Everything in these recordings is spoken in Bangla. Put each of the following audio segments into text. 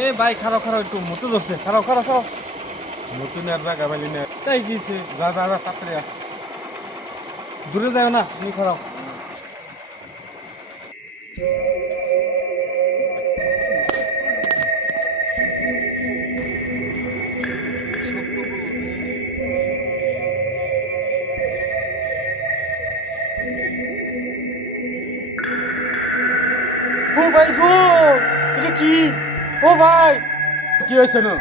এ ভাই খারাপ খারাপ একটু মতো ধরছে খারাপ খারাপ খারাপ নতুন আর জায়গা পাইলি না তাই গিয়েছে যা যা যা তাড়াতাড়ি আয়। দূরে যায় না তুমি খারাপ ও ভাই গো এটা কি ও ভাই কি হয়েছে না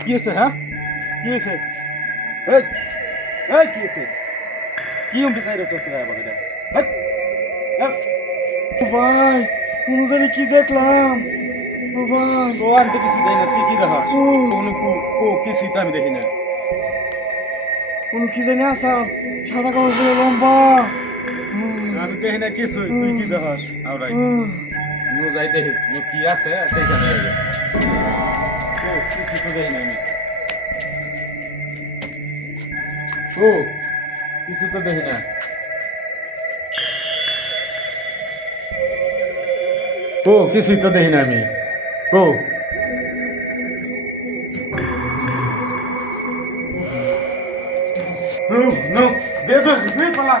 কি হয়েছে হ্যাঁ কি হয়েছে এই এই কি হয়েছে কি বিচার চলতে যায় আমাকে ও ভাই কোন জানি কি দেখলাম ও ভাই ও আমি তো কিছু দেখি না তুই কি দেখাস ও কোনো ও কিছু তো আমি দেখি না কোন কি জানি আসা সাদা কাগজ লম্বা আমি দেখি না কিছু তুই কি দেখাস আওরাই নু যাই দেখি নু কি আছে দেখে না ও কিছু তো দেখি না আমি ও কিছু তো দেখি না ও কিছুই তো দেখি না আমি ও নো নো দে দে পালা